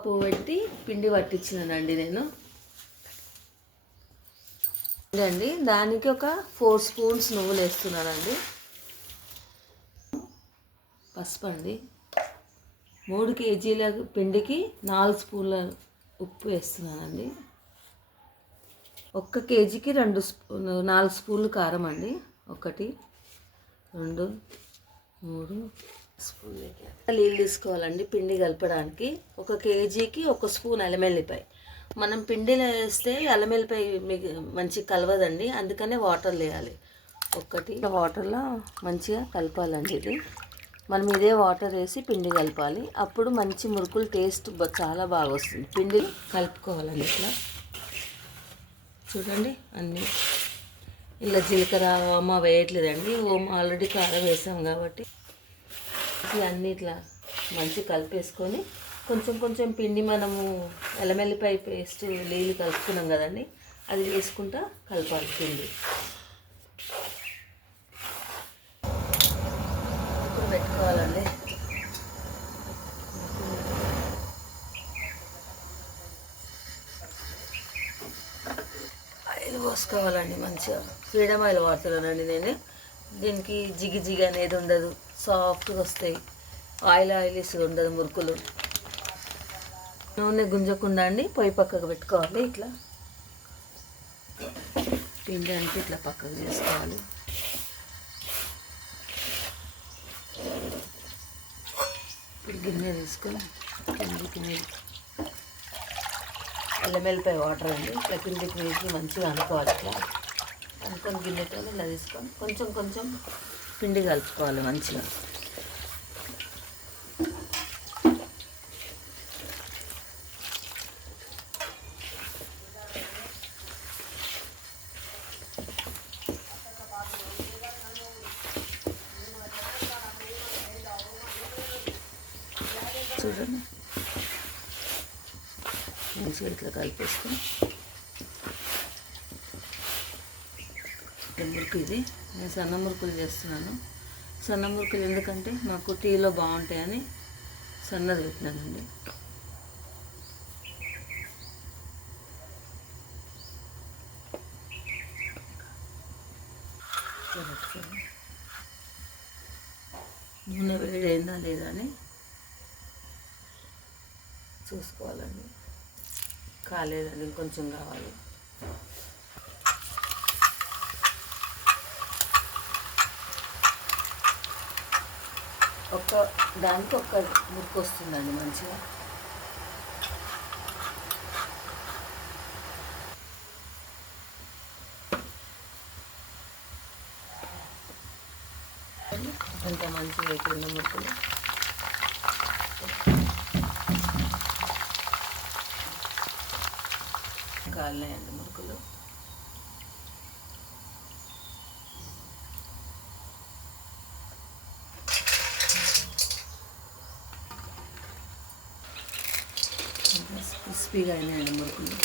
Cup పెట్టి పిండి పట్టించినానండి నేను. ఇదండి, దానికి ఒక 4 స్పూన్స్ నువ్వులు వేస్తున్నానండి. పసుపు అండి, 3 కేజీల పిండికి 4 స్పూన్ల ఉప్పు వేస్తున్నానండి. 1 కేజీకి 4 స్పూన్లు కారం అండి. 1 2 3 స్పూన్లు నీళ్ళు తీసుకోవాలండి పిండి కలపడానికి. 1 కేజీకి 1 స్పూన్ అల్లం వెల్లిపాయ. మనం పిండిలో వేస్తే అల్లం వెల్లిపాయ మంచిగా కలవదండి, అందుకనే వాటర్ వేయాలి. వాటర్లో మంచిగా కలపాలండి. ఇది మనం ఇదే వాటర్ వేసి పిండి కలపాలి, అప్పుడు మంచి మురుకులు టేస్ట్ చాలా బాగా వస్తుంది. పిండి కలుపుకోవాలండి ఇట్లా. చూడండి, అన్నీ ఇలా జీలకర్ర ఓమ వేయట్లేదండి, ఓమ ఆల్రెడీ కారం వేసాం కాబట్టి. అన్నీ ఇట్లా మంచిగా కలిపేసుకొని కొంచెం కొంచెం పిండి మనము అల్లం వెల్లిపాయ పేస్ట్ నీళ్ళు కలుపుకున్నాం కదండి, అది వేసుకుంటా కలపాలి పిండి. ఇప్పుడు పెట్టుకోవాలండి. ఆయిల్ పోసుకోవాలండి, మంచిగా ఫ్రీడమ్ ఆయిల్ వాడుతున్నానండి నేను. దీనికి జిగి అనేది ఉండదు, సాఫ్ట్గా వస్తాయి. ఆయిల్ ఉండదు, మురుకులు. నూనె గుంజకుండా అండి పొయ్యి పక్కకు పెట్టుకోవాలి. ఇట్లా పిండి అంటే ఇట్లా పక్కకు చేసుకోవాలి. ఇప్పుడు గిన్నె తీసుకొని కిందికి అల్లం వెల్లిపాయ వాటర్ అండి, ఇట్లా కిందికి నీటికి మంచిగా అనుకోవాలి. ఇట్లా అనుకొని గిన్నెతో ఇలా తీసుకొని కొంచెం కొంచెం పిండి కలుపుకోవాలి మంచిగా. చూడండి, మంచిగా ఇట్లా కలిపేసుకొని మురుకు. ఇది నేను సన్న మురుకులు చేస్తున్నాను. సన్న మురుకులు ఎందుకంటే మాకు టీలో బాగుంటాయని సన్నది పెట్టినానండి. నూనె వేడైందా లేదా అని చూసుకోవాలండి. కాలేదండి, ఇంకొంచెం కావాలి. దానికి ఒక్క ముక్కు వస్తుందండి మంచిగా. అంత మంచిగా అయిపోయింది ముక్కులు. కాలినాయండి మురుకులు. క్రిస్పీగా అయినాయండి మురుకులు.